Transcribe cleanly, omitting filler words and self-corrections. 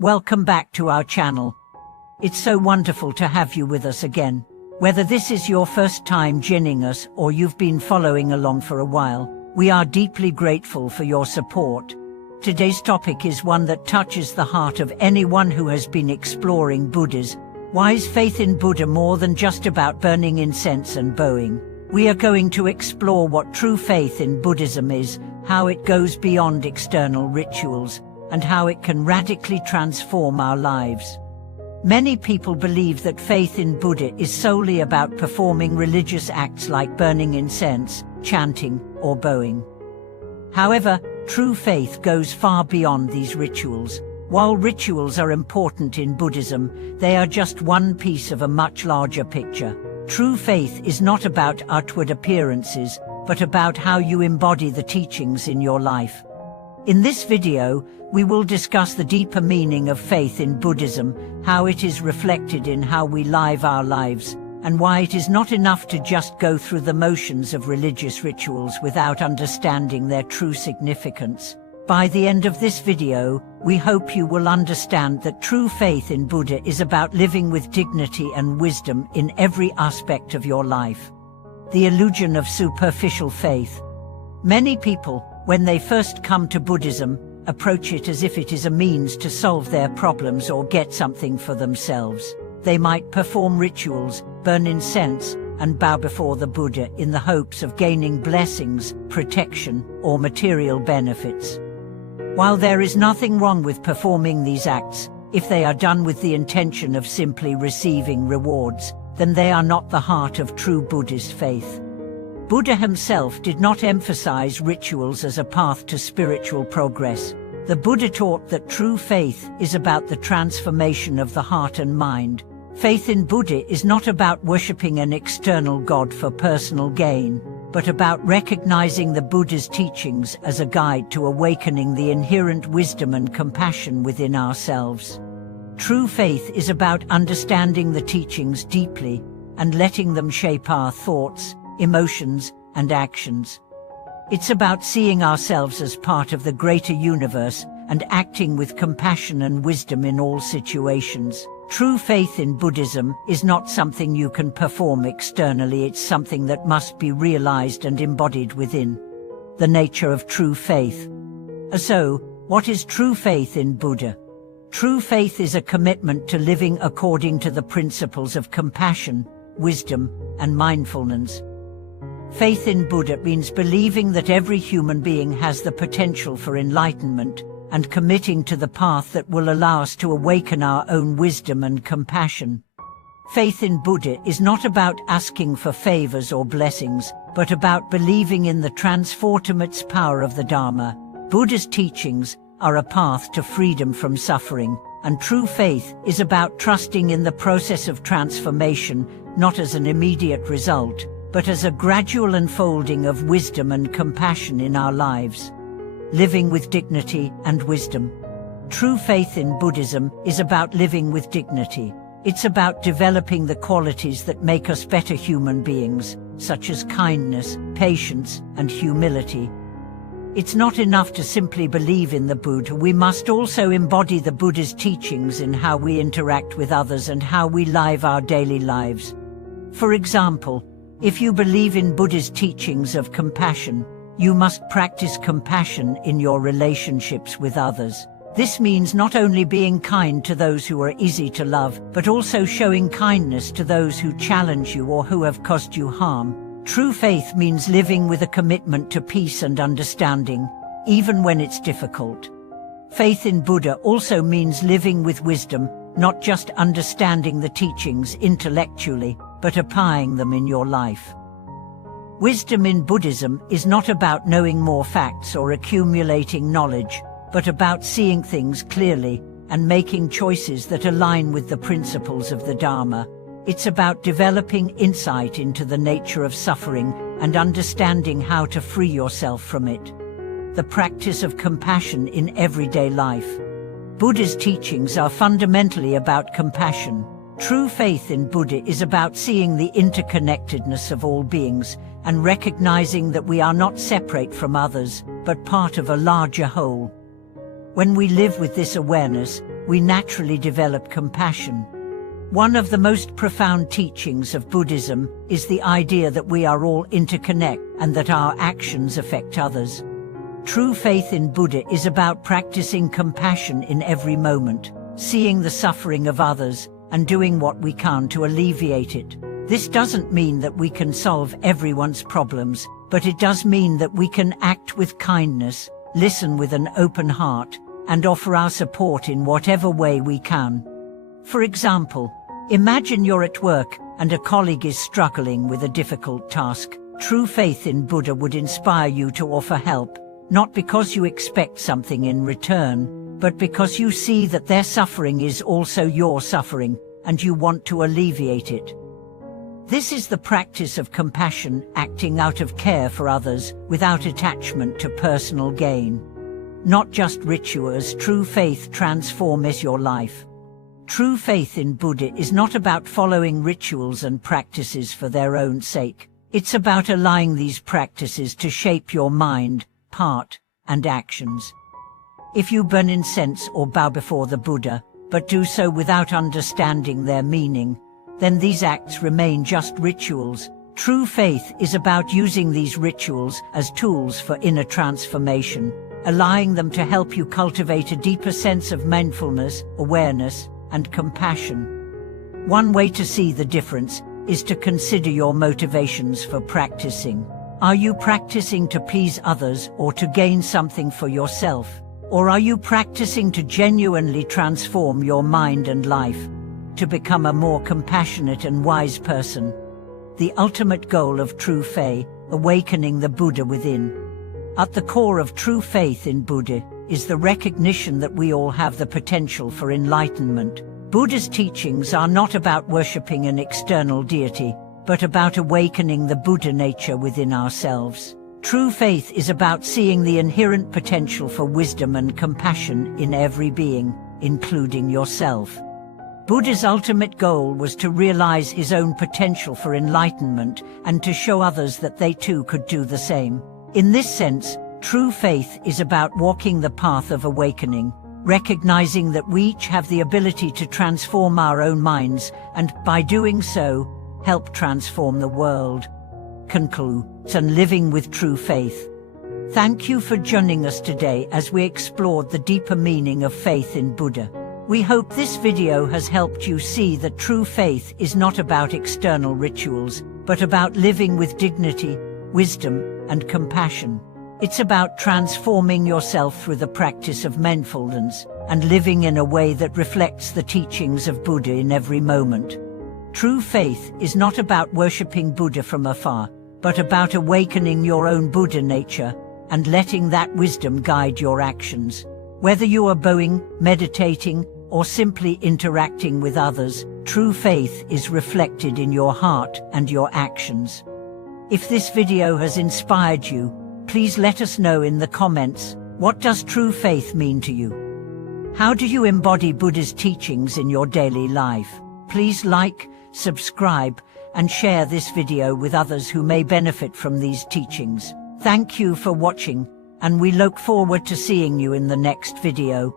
Welcome back to our channel. It's so wonderful to have you with us again. Whether this is your first time joining us or you've been following along for a while, we are deeply grateful for your support. Today's topic is one that touches the heart of anyone who has been exploring Buddhism. Why is faith in Buddha more than just about burning incense and bowing? We are going to explore what true faith in Buddhism is, how it goes beyond external rituals, and how it can radically transform our lives. Many people believe that faith in Buddha is solely about performing religious acts like burning incense, chanting, or bowing. However, true faith goes far beyond these rituals. While rituals are important in Buddhism, they are just one piece of a much larger picture. True faith is not about outward appearances, but about how you embody the teachings in your life. In this video, we will discuss the deeper meaning of faith in Buddhism, how it is reflected in how we live our lives, and why it is not enough to just go through the motions of religious rituals without understanding their true significance. By the end of this video, we hope you will understand that true faith in Buddha is about living with dignity and wisdom in every aspect of your life. The illusion of superficial faith. Many people, when they first come to Buddhism, approach it as if it is a means to solve their problems or get something for themselves. They might perform rituals, burn incense, and bow before the Buddha in the hopes of gaining blessings, protection, or material benefits. While there is nothing wrong with performing these acts, if they are done with the intention of simply receiving rewards, then they are not the heart of true Buddhist faith. Buddha himself did not emphasize rituals as a path to spiritual progress. The Buddha taught that true faith is about the transformation of the heart and mind. Faith in Buddha is not about worshipping an external god for personal gain, but about recognizing the Buddha's teachings as a guide to awakening the inherent wisdom and compassion within ourselves. True faith is about understanding the teachings deeply and letting them shape our thoughts, emotions, and actions. It's about seeing ourselves as part of the greater universe and acting with compassion and wisdom in all situations. True faith in Buddhism is not something you can perform externally, it's something that must be realized and embodied within. The nature of true faith. So, what is true faith in Buddha? True faith is a commitment to living according to the principles of compassion, wisdom, and mindfulness. Faith in Buddha means believing that every human being has the potential for enlightenment and committing to the path that will allow us to awaken our own wisdom and compassion. Faith in Buddha is not about asking for favors or blessings, but about believing in the transformative power of the Dharma. Buddha's teachings are a path to freedom from suffering, and true faith is about trusting in the process of transformation, not as an immediate result, but as a gradual unfolding of wisdom and compassion in our lives. Living with dignity and wisdom. True faith in Buddhism is about living with dignity. It's about developing the qualities that make us better human beings, such as kindness, patience, and humility. It's not enough to simply believe in the Buddha, we must also embody the Buddha's teachings in how we interact with others and how we live our daily lives. For example, if you believe in Buddha's teachings of compassion, you must practice compassion in your relationships with others. This means not only being kind to those who are easy to love, but also showing kindness to those who challenge you or who have caused you harm. True faith means living with a commitment to peace and understanding, even when it's difficult. Faith in Buddha also means living with wisdom, not just understanding the teachings intellectually, but applying them in your life. Wisdom in Buddhism is not about knowing more facts or accumulating knowledge, but about seeing things clearly and making choices that align with the principles of the Dharma. It's about developing insight into the nature of suffering and understanding how to free yourself from it. The practice of compassion in everyday life. Buddha's teachings are fundamentally about compassion. True faith in Buddha is about seeing the interconnectedness of all beings and recognizing that we are not separate from others, but part of a larger whole. When we live with this awareness, we naturally develop compassion. One of the most profound teachings of Buddhism is the idea that we are all interconnected and that our actions affect others. True faith in Buddha is about practicing compassion in every moment, seeing the suffering of others, and doing what we can to alleviate it. This doesn't mean that we can solve everyone's problems, but it does mean that we can act with kindness, listen with an open heart, and offer our support in whatever way we can. For example, imagine you're at work and a colleague is struggling with a difficult task. True faith in Buddha would inspire you to offer help, not because you expect something in return, but because you see that their suffering is also your suffering, and you want to alleviate it. This is the practice of compassion, acting out of care for others, without attachment to personal gain. Not just rituals, true faith transforms your life. True faith in Buddha is not about following rituals and practices for their own sake. It's about allowing these practices to shape your mind, heart, and actions. If you burn incense or bow before the Buddha, but do so without understanding their meaning, then these acts remain just rituals. True faith is about using these rituals as tools for inner transformation, allowing them to help you cultivate a deeper sense of mindfulness, awareness, and compassion. One way to see the difference is to consider your motivations for practicing. Are you practicing to please others or to gain something for yourself? Or are you practicing to genuinely transform your mind and life, to become a more compassionate and wise person? The ultimate goal of true faith, awakening the Buddha within. At the core of true faith in Buddha is the recognition that we all have the potential for enlightenment. Buddha's teachings are not about worshipping an external deity, but about awakening the Buddha nature within ourselves. True faith is about seeing the inherent potential for wisdom and compassion in every being, including yourself. Buddha's ultimate goal was to realize his own potential for enlightenment and to show others that they too could do the same. In this sense, true faith is about walking the path of awakening, recognizing that we each have the ability to transform our own minds and, by doing so, help transform the world. Concludes on living with true faith. Thank you for joining us today as we explored the deeper meaning of faith in Buddha. We hope this video has helped you see that true faith is not about external rituals, but about living with dignity, wisdom, and compassion. It's about transforming yourself through the practice of mindfulness and living in a way that reflects the teachings of Buddha in every moment. True faith is not about worshipping Buddha from afar, but about awakening your own Buddha nature and letting that wisdom guide your actions. Whether you are bowing, meditating, or simply interacting with others, true faith is reflected in your heart and your actions. If this video has inspired you, please let us know in the comments, what does true faith mean to you? How do you embody Buddha's teachings in your daily life? Please like, subscribe, and share this video with others who may benefit from these teachings. Thank you for watching, and we look forward to seeing you in the next video.